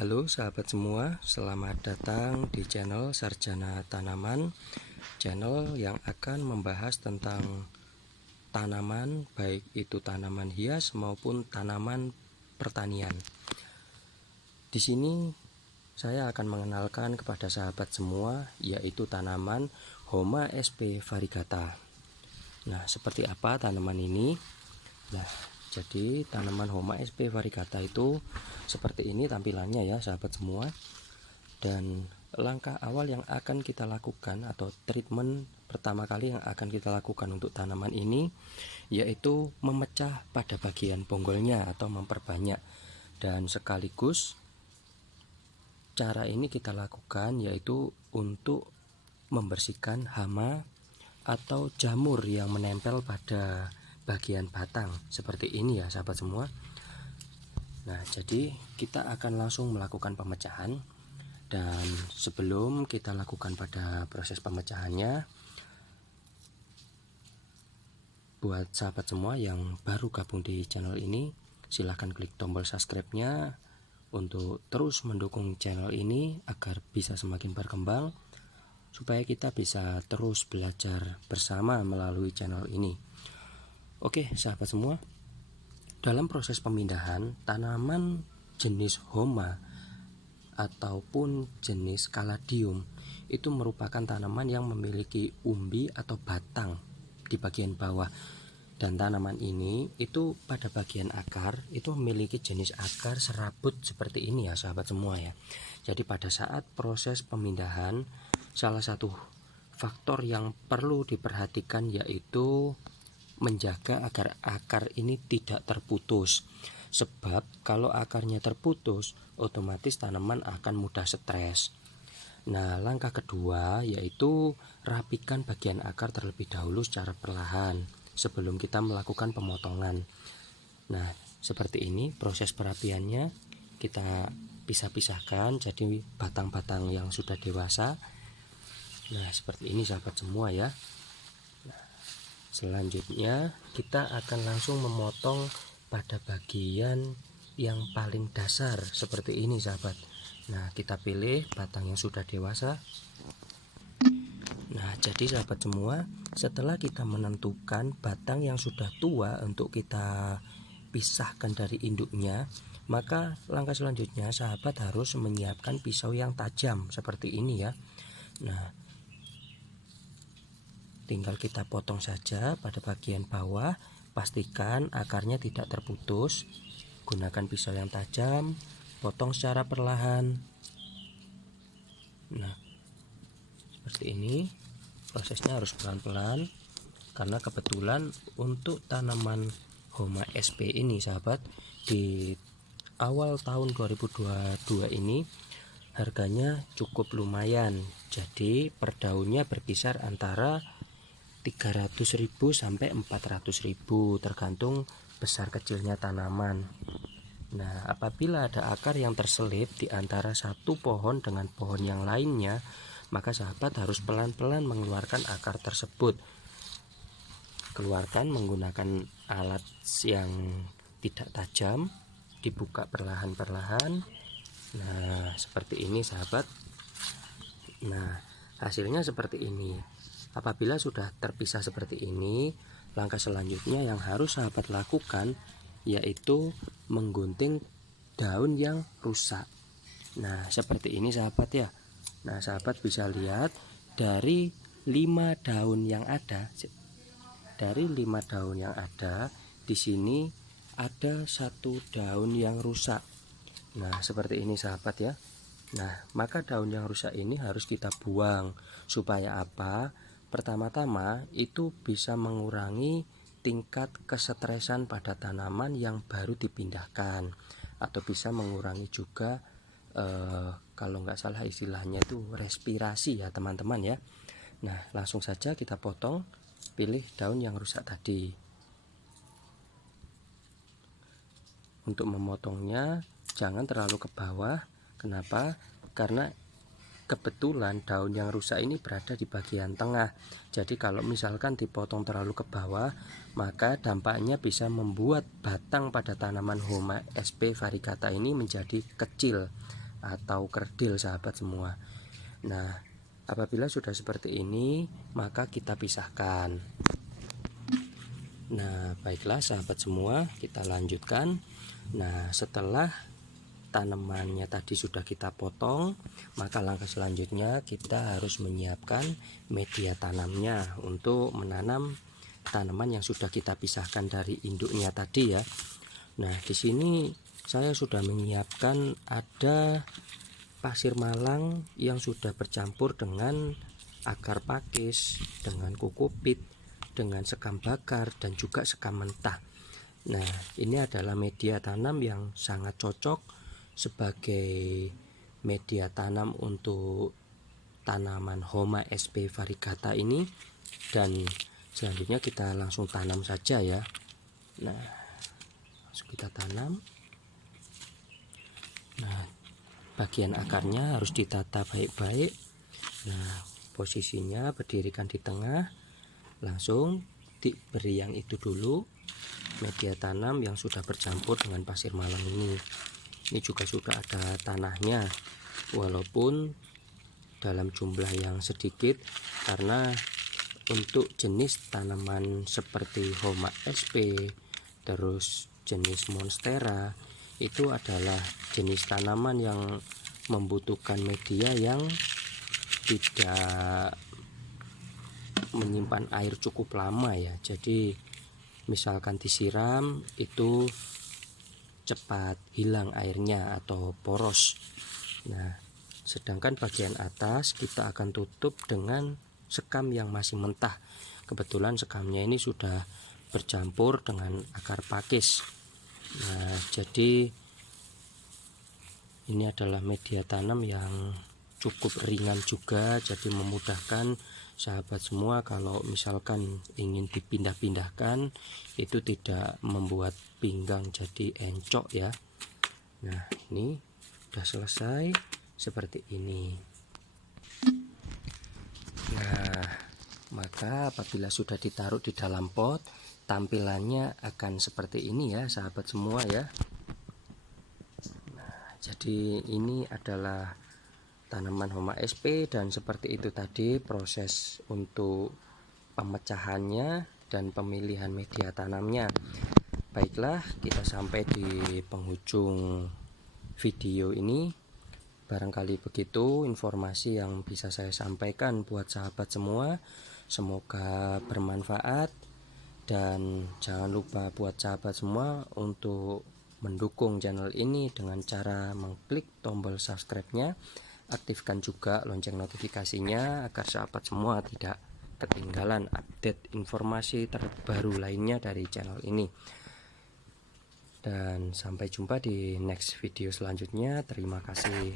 Halo sahabat semua, selamat datang di channel Sarjana Tanaman, channel yang akan membahas tentang tanaman, baik itu tanaman hias maupun tanaman pertanian. Di sini saya akan mengenalkan kepada sahabat semua, yaitu tanaman Homa sp variegata. Nah, seperti apa tanaman ini? Nah, jadi tanaman Homa sp variegata itu seperti ini tampilannya ya sahabat semua. Dan langkah awal yang akan kita lakukan atau treatment pertama kali yang akan kita lakukan untuk tanaman ini yaitu memecah pada bagian bonggolnya atau memperbanyak. Dan sekaligus cara ini kita lakukan yaitu untuk membersihkan hama atau jamur yang menempel pada bagian batang seperti ini ya sahabat semua. Nah, jadi kita akan langsung melakukan pemecahan. Dan sebelum kita lakukan pada proses pemecahannya, buat sahabat semua yang baru gabung di channel ini, silahkan klik tombol subscribe-nya untuk terus mendukung channel ini agar bisa semakin berkembang, supaya kita bisa terus belajar bersama melalui channel ini. Oke sahabat semua, dalam proses pemindahan tanaman jenis Homa ataupun jenis Caladium itu merupakan tanaman yang memiliki umbi atau batang di bagian bawah, dan tanaman ini itu pada bagian akar itu memiliki jenis akar serabut seperti ini ya sahabat semua ya. Jadi pada saat proses pemindahan, salah satu faktor yang perlu diperhatikan yaitu menjaga agar akar ini tidak terputus. Sebab kalau akarnya terputus, otomatis tanaman akan mudah stres. Nah, langkah kedua yaitu rapikan bagian akar terlebih dahulu secara perlahan sebelum kita melakukan pemotongan. Nah, seperti ini proses perapiannya. Kita pisah-pisahkan jadi batang-batang yang sudah dewasa. Nah, seperti ini sahabat semua ya. Selanjutnya kita akan langsung memotong pada bagian yang paling dasar seperti ini sahabat. Nah, kita pilih batang yang sudah dewasa. Nah, jadi sahabat semua, setelah kita menentukan batang yang sudah tua untuk kita pisahkan dari induknya, maka langkah selanjutnya sahabat harus menyiapkan pisau yang tajam seperti ini ya. Nah, tinggal kita potong saja pada bagian bawah, pastikan akarnya tidak terputus. Gunakan pisau yang tajam, potong secara perlahan. Nah, seperti ini. Prosesnya harus pelan-pelan karena kebetulan untuk tanaman Homa sp ini sahabat, di awal tahun 2022 ini harganya cukup lumayan. Jadi per daunnya berkisar antara 300.000 sampai 400.000 tergantung besar kecilnya tanaman. Nah, apabila ada akar yang terselip di antara satu pohon dengan pohon yang lainnya, maka sahabat harus pelan-pelan mengeluarkan akar tersebut. Keluarkan menggunakan alat yang tidak tajam, dibuka perlahan-perlahan. Nah, seperti ini sahabat. Nah, hasilnya seperti ini. Apabila sudah terpisah seperti ini, langkah selanjutnya yang harus sahabat lakukan yaitu menggunting daun yang rusak. Nah, seperti ini sahabat ya. Nah, sahabat bisa lihat dari 5 daun yang ada. Dari 5 daun yang ada, di sini ada 1 daun yang rusak. Nah, seperti ini sahabat ya. Nah, maka daun yang rusak ini harus kita buang. Supaya apa? Pertama-tama itu bisa mengurangi tingkat kesetresan pada tanaman yang baru dipindahkan, atau bisa mengurangi juga kalau nggak salah istilahnya itu respirasi ya teman-teman ya. Nah, langsung saja kita potong, pilih daun yang rusak tadi. Untuk memotongnya jangan terlalu ke bawah. Kenapa? Karena kebetulan daun yang rusak ini berada di bagian tengah. Jadi kalau misalkan dipotong terlalu ke bawah, maka dampaknya bisa membuat batang pada tanaman Homa sp variegata ini menjadi kecil. atau kerdil sahabat semua. Nah, apabila sudah seperti ini, maka kita pisahkan. Nah, baiklah sahabat semua, kita lanjutkan. Nah, setelah tanamannya tadi sudah kita potong, maka langkah selanjutnya kita harus menyiapkan media tanamnya untuk menanam tanaman yang sudah kita pisahkan dari induknya tadi ya. Nah, di sini saya sudah menyiapkan ada pasir malang yang sudah bercampur dengan akar pakis, dengan kukupit, dengan sekam bakar, dan juga sekam mentah. Nah, ini adalah media tanam yang sangat cocok sebagai media tanam untuk tanaman Homa sp variegata ini. Dan selanjutnya kita langsung tanam saja ya. Nah, langsung kita tanam. Nah, bagian akarnya harus ditata baik-baik. Nah, posisinya berdirikan di tengah, langsung diberi yang itu dulu, media tanam yang sudah bercampur dengan pasir malang ini. Ini juga sudah ada tanahnya, walaupun dalam jumlah yang sedikit, karena untuk jenis tanaman seperti Homa sp, terus jenis Monstera, itu adalah jenis tanaman yang membutuhkan media yang tidak menyimpan air cukup lama ya. Jadi misalkan disiram itu cepat hilang airnya atau poros. Nah, sedangkan bagian atas kita akan tutup dengan sekam yang masih mentah. Kebetulan sekamnya ini sudah bercampur dengan akar pakis. Nah, jadi ini adalah media tanam yang cukup ringan juga, jadi memudahkan sahabat semua kalau misalkan ingin dipindah-pindahkan, itu tidak membuat pinggang jadi encok ya. Nah, ini sudah selesai seperti ini. Nah, maka apabila sudah ditaruh di dalam pot, tampilannya akan seperti ini ya sahabat semua ya. Jadi ini adalah tanaman Homa sp, dan seperti itu tadi proses untuk pemecahannya dan pemilihan media tanamnya. Baiklah, kita sampai di penghujung video ini. Barangkali begitu informasi yang bisa saya sampaikan buat sahabat semua. Semoga bermanfaat, dan jangan lupa buat sahabat semua untuk mendukung channel ini dengan cara mengklik tombol subscribe-nya, aktifkan juga lonceng notifikasinya agar sahabat semua tidak ketinggalan update informasi terbaru lainnya dari channel ini. Dan sampai jumpa di next video selanjutnya. Terima kasih.